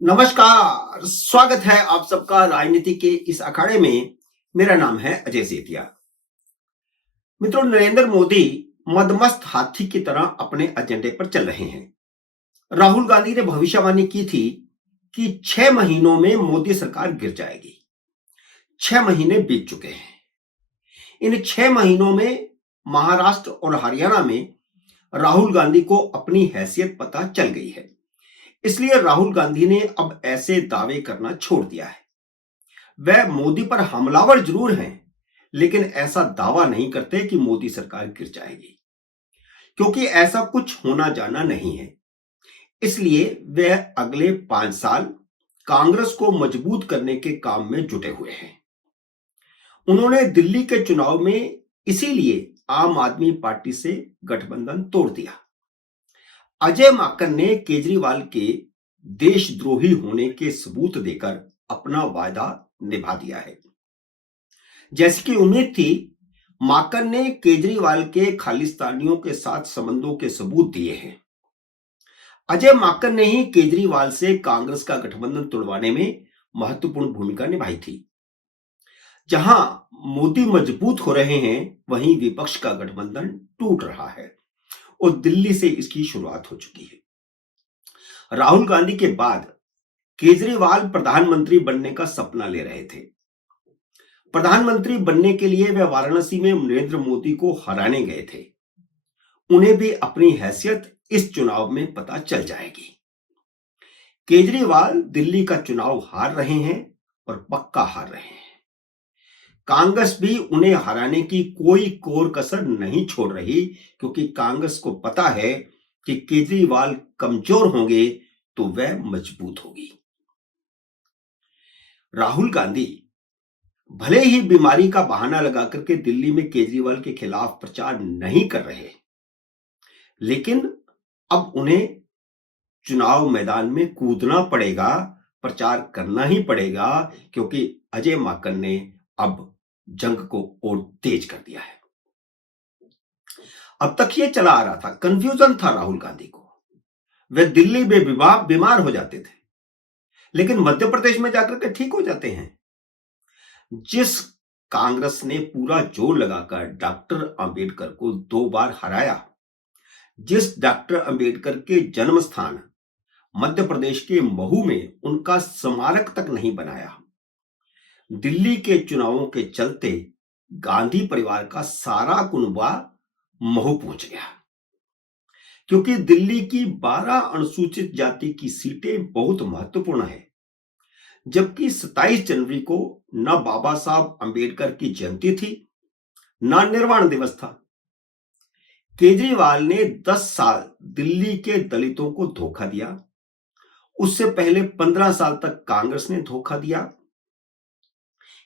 नमस्कार, स्वागत है आप सबका राजनीति के इस अखाड़े में। मेरा नाम है अजय सेठिया। मित्रों, नरेंद्र मोदी मदमस्त हाथी की तरह अपने एजेंडे पर चल रहे हैं। राहुल गांधी ने भविष्यवाणी की थी कि 6 महीनों में मोदी सरकार गिर जाएगी। 6 महीने बीत चुके हैं। इन 6 महीनों में महाराष्ट्र और हरियाणा में राहुल गांधी को अपनी हैसियत पता चल गई है। इसलिए राहुल गांधी ने अब ऐसे दावे करना छोड़ दिया है। वह मोदी पर हमलावर जरूर हैं, लेकिन ऐसा दावा नहीं करते कि मोदी सरकार गिर जाएगी, क्योंकि ऐसा कुछ होना जाना नहीं है। इसलिए वह अगले 5 साल कांग्रेस को मजबूत करने के काम में जुटे हुए हैं। उन्होंने दिल्ली के चुनाव में इसीलिए आम आदमी पार्टी से गठबंधन तोड़ दिया। अजय माकन ने केजरीवाल के देशद्रोही होने के सबूत देकर अपना वादा निभा दिया है। जैसी कि उम्मीद थी, माकन ने केजरीवाल के खालिस्तानियों के साथ संबंधों के सबूत दिए हैं। अजय माकन ने ही केजरीवाल से कांग्रेस का गठबंधन तोड़वाने में महत्वपूर्ण भूमिका निभाई थी। जहां मोदी मजबूत हो रहे हैं, वहीं विपक्ष का गठबंधन टूट रहा है और दिल्ली से इसकी शुरुआत हो चुकी है। राहुल गांधी के बाद केजरीवाल प्रधानमंत्री बनने का सपना ले रहे थे। प्रधानमंत्री बनने के लिए वे वाराणसी में नरेंद्र मोदी को हराने गए थे। उन्हें भी अपनी हैसियत इस चुनाव में पता चल जाएगी। केजरीवाल दिल्ली का चुनाव हार रहे हैं और पक्का हार रहे हैं। कांग्रेस भी उन्हें हराने की कोई कोर कसर नहीं छोड़ रही, क्योंकि कांग्रेस को पता है कि केजरीवाल कमजोर होंगे तो वह मजबूत होगी। राहुल गांधी भले ही बीमारी का बहाना लगा करके दिल्ली में केजरीवाल के खिलाफ प्रचार नहीं कर रहे, लेकिन अब उन्हें चुनाव मैदान में कूदना पड़ेगा, प्रचार करना ही पड़ेगा, क्योंकि अजय माकन ने अब जंग को और तेज कर दिया है। अब तक ये चला आ रहा था, कंफ्यूजन था राहुल गांधी को। वे दिल्ली में बीमार हो जाते थे, लेकिन मध्य प्रदेश में जाकर के ठीक हो जाते हैं। जिस कांग्रेस ने पूरा जोर लगाकर डॉक्टर अंबेडकर को 2 बार हराया, जिस डॉक्टर अंबेडकर के जन्म स्थान मध्य प्रदेश के महू में उनका स्मारक तक नहीं बनाया, दिल्ली के चुनावों के चलते गांधी परिवार का सारा कुनबा महू पहुंच गया। क्योंकि दिल्ली की 12 अनुसूचित जाति की सीटें बहुत महत्वपूर्ण है, जबकि 27 जनवरी को न बाबा साहब अंबेडकर की जयंती थी, न निर्वाण दिवस था। केजरीवाल ने 10 साल दिल्ली के दलितों को धोखा दिया। उससे पहले 15 साल तक कांग्रेस ने धोखा दिया।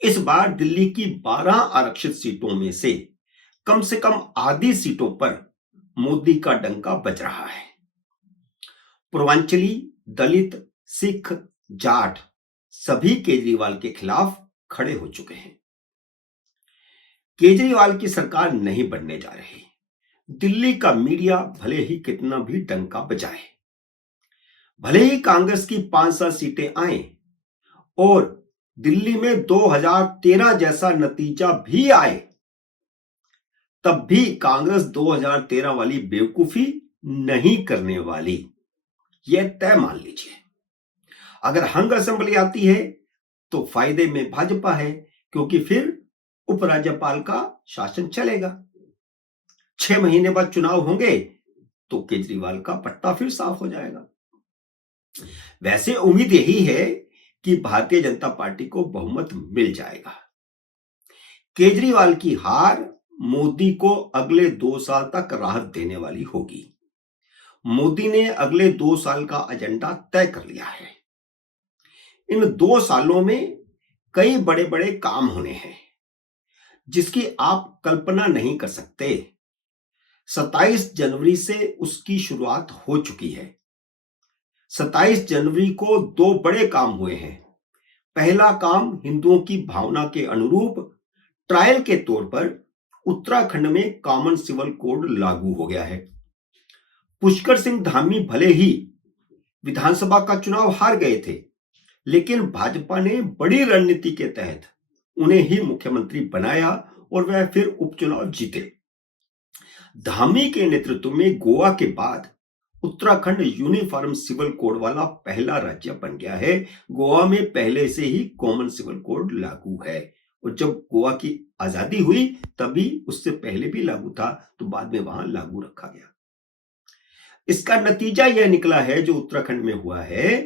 इस बार दिल्ली की 12 आरक्षित सीटों में से कम आधी सीटों पर मोदी का डंका बज रहा है। पूर्वांचली, दलित, सिख, जाट सभी केजरीवाल के खिलाफ खड़े हो चुके हैं। केजरीवाल की सरकार नहीं बनने जा रही। दिल्ली का मीडिया भले ही कितना भी डंका बजाए, भले ही कांग्रेस की 5-7 सीटें आए और दिल्ली में 2013 जैसा नतीजा भी आए, तब भी कांग्रेस 2013 वाली बेवकूफी नहीं करने वाली, यह तय मान लीजिए। अगर हंग असेंबली आती है तो फायदे में भाजपा है, क्योंकि फिर उपराज्यपाल का शासन चलेगा। 6 महीने बाद चुनाव होंगे तो केजरीवाल का पट्टा फिर साफ हो जाएगा। वैसे उम्मीद यही है कि भारतीय जनता पार्टी को बहुमत मिल जाएगा। केजरीवाल की हार मोदी को अगले 2 साल तक राहत देने वाली होगी। मोदी ने अगले 2 साल का एजेंडा तय कर लिया है। इन 2 सालों में कई बड़े बड़े काम होने हैं, जिसकी आप कल्पना नहीं कर सकते। 27 जनवरी से उसकी शुरुआत हो चुकी है। 27 जनवरी को 2 बड़े काम हुए हैं। पहला काम, हिंदुओं की भावना के अनुरूप ट्रायल के तौर पर उत्तराखंड में कॉमन सिविल कोड लागू हो गया है। पुष्कर सिंह धामी भले ही विधानसभा का चुनाव हार गए थे, लेकिन भाजपा ने बड़ी रणनीति के तहत उन्हें ही मुख्यमंत्री बनाया और वह फिर उपचुनाव जीते। धामी के नेतृत्व में गोवा के बाद उत्तराखंड यूनिफॉर्म सिविल कोड वाला पहला राज्य बन गया है। गोवा में पहले से ही कॉमन सिविल कोड लागू है और जब गोवा की आजादी हुई तभी उससे पहले भी लागू था, तो बाद में वहां लागू रखा गया। इसका नतीजा यह निकला है जो उत्तराखंड में हुआ है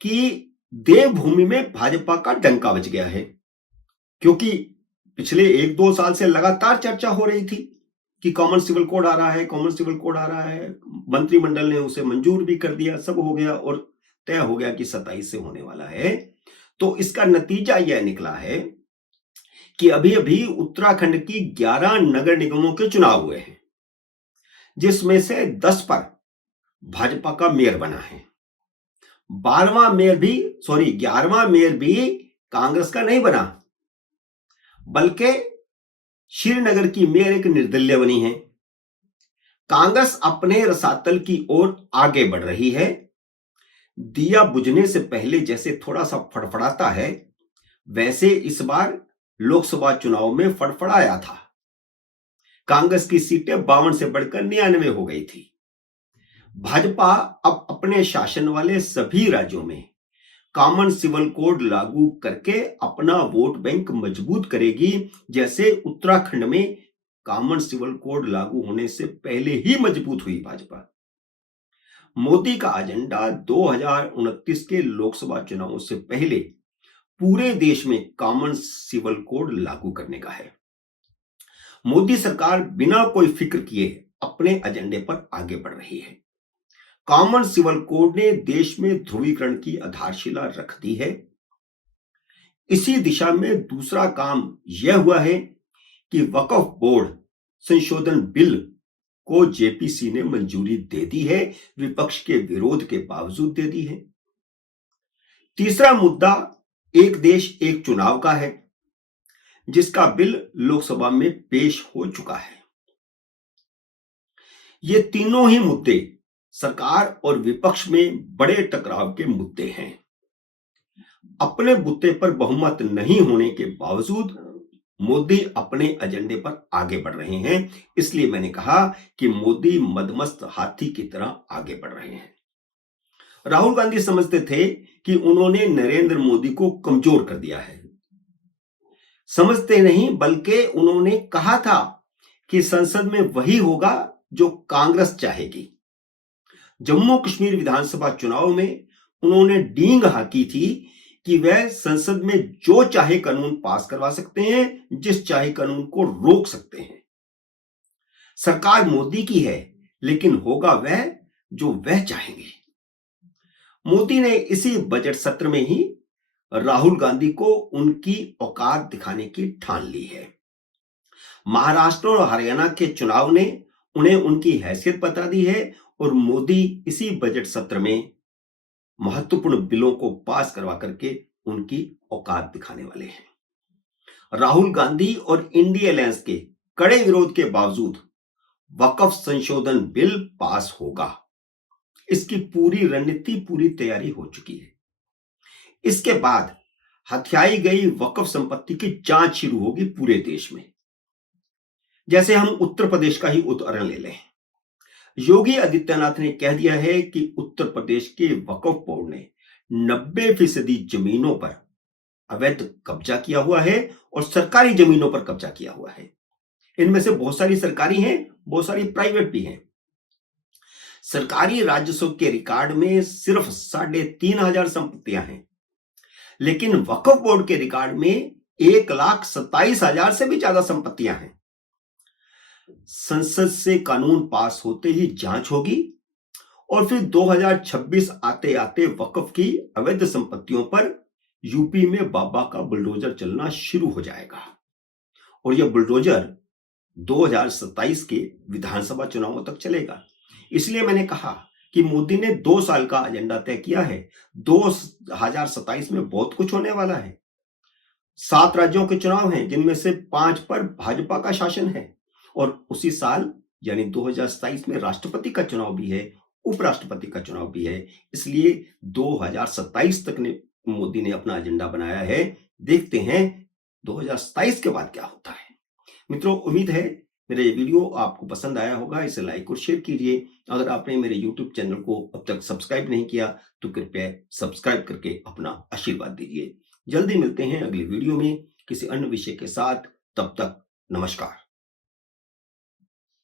कि देवभूमि में भाजपा का डंका बज गया है, क्योंकि पिछले 1-2 साल से लगातार चर्चा हो रही थी कि कॉमन सिविल कोड आ रहा है, कॉमन सिविल कोड आ रहा है। मंत्रिमंडल ने उसे मंजूर भी कर दिया, सब हो गया और तय हो गया कि 27 से होने वाला है। तो इसका नतीजा यह निकला है कि अभी अभी उत्तराखंड की 11 नगर निगमों के चुनाव हुए हैं, जिसमें से 10 पर भाजपा का मेयर बना है। 11वां मेयर भी कांग्रेस का नहीं बना, बल्कि श्रीनगर की मेयर एक निर्दलीय बनी है। कांग्रेस अपने रसातल की ओर आगे बढ़ रही है। दिया बुझने से पहले जैसे थोड़ा सा फड़फड़ाता है, वैसे इस बार लोकसभा चुनाव में फड़फड़ाया था। कांग्रेस की सीटें 52 से बढ़कर 99 हो गई थी। भाजपा अब अपने शासन वाले सभी राज्यों में कॉमन सिविल कोड लागू करके अपना वोट बैंक मजबूत करेगी, जैसे उत्तराखंड में कॉमन सिविल कोड लागू होने से पहले ही मजबूत हुई भाजपा। मोदी का एजेंडा 2029 के लोकसभा चुनावों से पहले पूरे देश में कॉमन सिविल कोड लागू करने का है। मोदी सरकार बिना कोई फिक्र किए अपने एजेंडे पर आगे बढ़ रही है। कॉमन सिविल कोड ने देश में ध्रुवीकरण की आधारशिला रख दी है। इसी दिशा में दूसरा काम यह हुआ है कि वक्फ बोर्ड संशोधन बिल को जेपीसी ने मंजूरी दे दी है, विपक्ष के विरोध के बावजूद दे दी है। तीसरा मुद्दा एक देश एक चुनाव का है, जिसका बिल लोकसभा में पेश हो चुका है। ये तीनों ही मुद्दे सरकार और विपक्ष में बड़े टकराव के मुद्दे हैं। अपने बुत्ते पर बहुमत नहीं होने के बावजूद मोदी अपने एजेंडे पर आगे बढ़ रहे हैं। इसलिए मैंने कहा कि मोदी मदमस्त हाथी की तरह आगे बढ़ रहे हैं। राहुल गांधी समझते थे कि उन्होंने नरेंद्र मोदी को कमजोर कर दिया है। समझते नहीं, बल्कि उन्होंने कहा था कि संसद में वही होगा जो कांग्रेस चाहेगी। जम्मू कश्मीर विधानसभा चुनाव में उन्होंने डींग हाकी थी कि वह संसद में जो चाहे कानून पास करवा सकते हैं, जिस चाहे कानून को रोक सकते हैं। सरकार मोदी की है, लेकिन होगा वह जो वह चाहेंगे। मोदी ने इसी बजट सत्र में ही राहुल गांधी को उनकी औकात दिखाने की ठान ली है। महाराष्ट्र और हरियाणा के चुनाव ने उन्हें उनकी हैसियत बता दी है और मोदी इसी बजट सत्र में महत्वपूर्ण बिलों को पास करवा करके उनकी औकात दिखाने वाले हैं। राहुल गांधी और इंडिया अलायंस के कड़े विरोध के बावजूद वक्फ संशोधन बिल पास होगा। इसकी पूरी रणनीति, पूरी तैयारी हो चुकी है। इसके बाद हथियाई गई वक्फ संपत्ति की जांच शुरू होगी पूरे देश में। जैसे हम उत्तर प्रदेश का ही उदाहरण ले लें। योगी आदित्यनाथ ने कह दिया है कि उत्तर प्रदेश के वक्फ बोर्ड ने 90% जमीनों पर अवैध कब्जा किया हुआ है और सरकारी जमीनों पर कब्जा किया हुआ है। इनमें से बहुत सारी सरकारी हैं, बहुत सारी प्राइवेट भी हैं। सरकारी राजस्व के रिकॉर्ड में सिर्फ 3,500 संपत्तियां हैं, लेकिन वक्फ बोर्ड के रिकॉर्ड में 1,27,000 से भी ज्यादा संपत्तियां हैं। संसद से कानून पास होते ही जांच होगी और फिर 2026 आते आते वक्फ की अवैध संपत्तियों पर यूपी में बाबा का बुलडोजर चलना शुरू हो जाएगा और यह बुलडोजर 2027 के विधानसभा चुनावों तक चलेगा। इसलिए मैंने कहा कि मोदी ने 2 साल का एजेंडा तय किया है। 2027 में बहुत कुछ होने वाला है। 7 राज्यों के चुनाव हैं, जिनमें से 5 पर भाजपा का शासन है और उसी साल यानी 2027 में राष्ट्रपति का चुनाव भी है उपराष्ट्रपति का चुनाव भी है। इसलिए 2027 तक ने मोदी ने अपना एजेंडा बनाया है। देखते हैं 2027 के बाद क्या होता है। मित्रों, उम्मीद है मेरा ये वीडियो आपको पसंद आया होगा। इसे लाइक और शेयर कीजिए। अगर आपने मेरे YouTube चैनल को अब तक सब्सक्राइब नहीं किया तो कृपया सब्सक्राइब करके अपना आशीर्वाद दीजिए। जल्दी मिलते हैं अगली वीडियो में किसी अन्य विषय के साथ। तब तक नमस्कार।